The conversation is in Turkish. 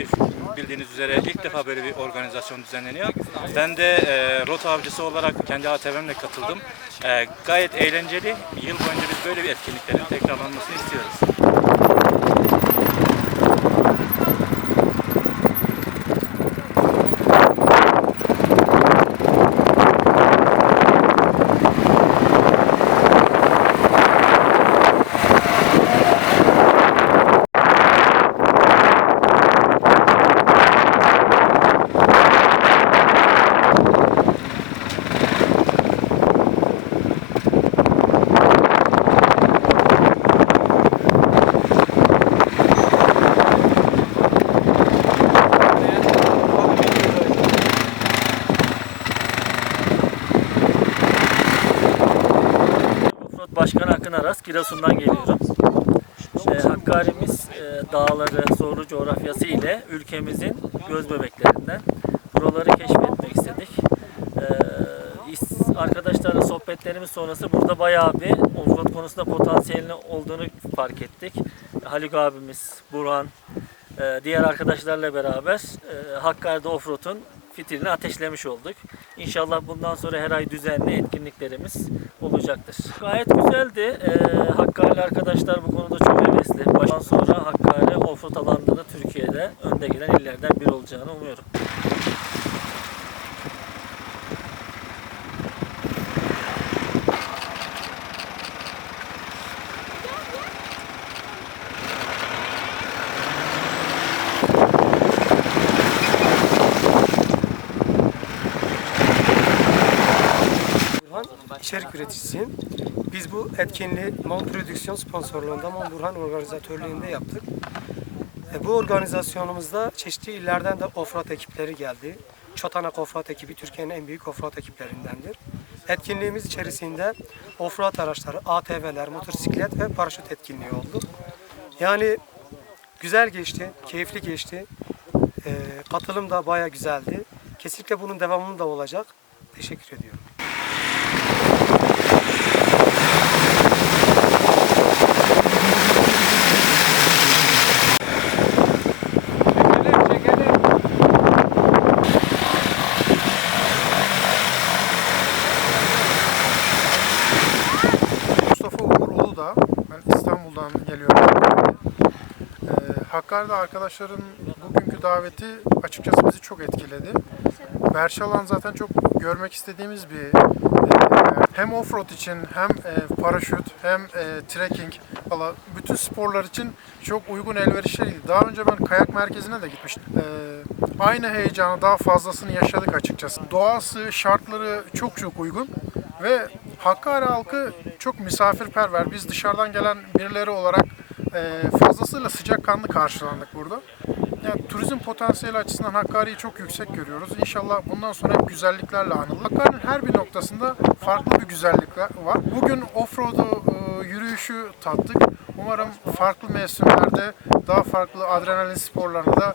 Tabii bildiğiniz üzere ilk defa böyle bir organizasyon düzenleniyor. Ben de e, rota avcısı olarak kendi ATV'mle katıldım. E, gayet eğlenceli. Yıl boyunca biz böyle bir etkinliklerin tekrarlanmasını istiyoruz. Offroad Başkanı Akın Aras, Giresun'dan geliyorum. Ee, Hakkari'miz e, dağları, zorlu coğrafyası ile ülkemizin göz bebeklerinden. Buraları keşfetmek istedik. İs- arkadaşlarla sohbetlerimiz sonrası burada bayağı bir offroad konusunda potansiyelinin olduğunu fark ettik. Haluk abimiz, Burhan, e, diğer arkadaşlarla beraber e, Hakkari'de offroad'un fitilini ateşlemiş olduk. İnşallah bundan sonra her ay düzenli etkinliklerimiz olacaktır. Gayet güzeldi. Ee, Hakkari arkadaşlar bu konuda çok hevesli. Baştan sonra Hakkari offroad alanında da Türkiye'de önde gelen illerden biri olacağını umuyorum. Burhan içerik üreticisiyim. Biz bu etkinliği Mon Prodüksiyon sponsorluğunda Mon Burhan organizatörlüğünde yaptık. E, bu organizasyonumuzda çeşitli illerden de offroad ekipleri geldi. Çotanak Offroad ekibi Türkiye'nin en büyük offroad ekiplerindendir. Etkinliğimiz içerisinde offroad araçları, ATV'ler, motosiklet ve paraşüt etkinliği oldu. Yani güzel geçti, keyifli geçti. E, katılım da baya güzeldi. Kesinlikle bunun devamı da olacak. Teşekkür ediyorum. Mustafa Uğur Uludağ. Ben İstanbul'dan geliyorum. Ee, Hakkari'de arkadaşların bugünkü daveti açıkçası bizi çok etkiledi. Berçalan zaten çok görmek istediğimiz bir e, hem offroad için hem e, paraşüt hem e, trekking falan bütün sporlar için çok uygun elverişliydi. Daha önce ben kayak merkezine de gitmiştim. Aynı heyecanı daha fazlasını yaşadık açıkçası. Doğası, şartları çok çok uygun ve Hakkari halkı çok misafirperver. Biz dışarıdan gelen birileri olarak e, fazlasıyla sıcakkanlı karşılandık burada. Yani turizm potansiyeli açısından Hakkari'yi çok yüksek görüyoruz. İnşallah bundan sonra hep güzelliklerle anılır. Hakkari'nin her bir noktasında farklı bir güzellik var. Bugün offroad'u, e, yürüyüşü tattık. Umarım farklı mevsimlerde daha farklı adrenalin sporlarını da